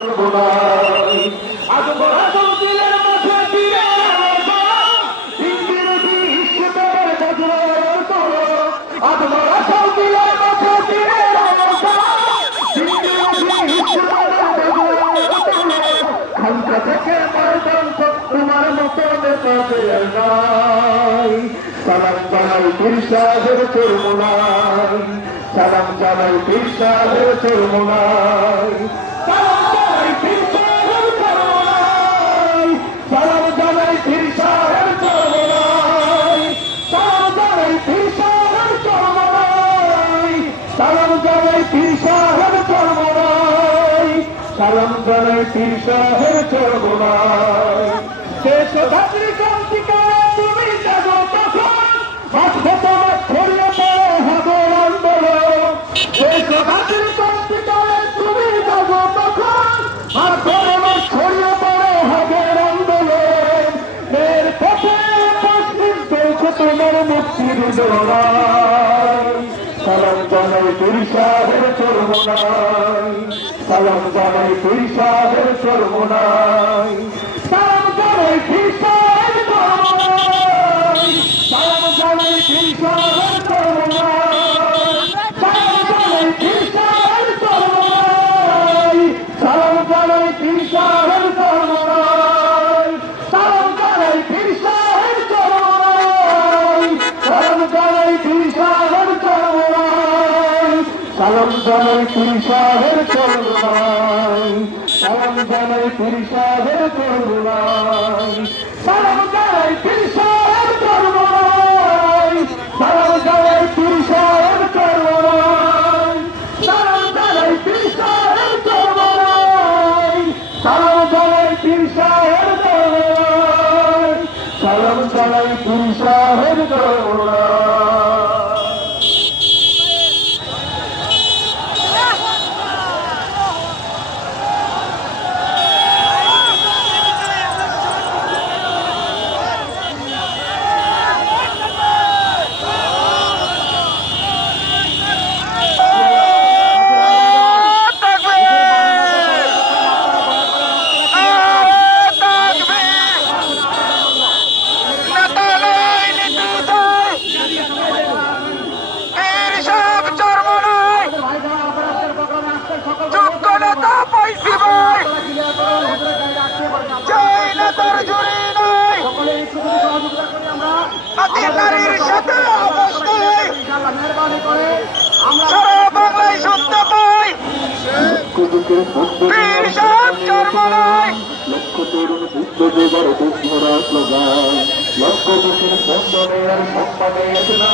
তোমার মতো সালাম জানাই পীর সাহেবের চরমোনাই, সালাম জানাই পীর সাহেবের চরমোনাই, সালাম জানাই পীর সাহেবের চরমোনাই, সালাম জানাই পীর সাহেবের চরমোনাই, সালাম জানাই পীর সাহেবের চরমোনাই, সালাম জানাই পীর সাহেবের চরমোনাই। দেশ ধাত্রী ক্রান্তিকার তুমি জাগো তখন, মাঠে তোমার ছড়িয়ে পড়ে হাজার আন্দোলন। দেশ ধাত্রী ক্রান্তিকার তুমি জাগো তখন, মাঠে তোমার ছড়িয়ে পড়ে হাজার আন্দোলন। এর পথে পশ্চিম চলছে তোমার মুক্তির লড়াই। সালাম জানাই পীর সাহেবের চরমোনাই, সালাম জানাই পীর সাহেবের চরমোনাই, সালাম জানাই পীর সাহেবের চরমোনাই, সালাম জানাই পীর সাহেবের চরমোনাই, সালাম জানাই পীর সাহেবের চরমোনাই, সালাম জানাই পীর সাহেবের চরমোনাই, সালাম জানাই পীর সাহেবের চরমোনাই, সালাম জানাই পীর সাহেবের চরমোনাই, সালাম জানাই পীর সাহেবের চরমোনাই, সালাম জানাই পীর সাহেবের চরমোনাই, সালাম জানাই পীর সাহেবের চরমোনাই, সালাম জানাই পীর সাহেবের চরমোনাই, সালাম জানাই পীর সাহেবের চরমোনাই, সালাম জানাই পীর সাহেবের চরমোনাই, সালাম জানাই পীর সাহেবের চরমোনাই। নারীর সাথে অবস্থায় সারা বাংলায় শুনতে পাই পীর সাহেব চরমোনাই। লক্ষ তরুণ যুদ্ধ যোগার দুঃখরা স্লোগান, লক্ষ দুঃখের বন্ধনে আর সম্মানে আছে না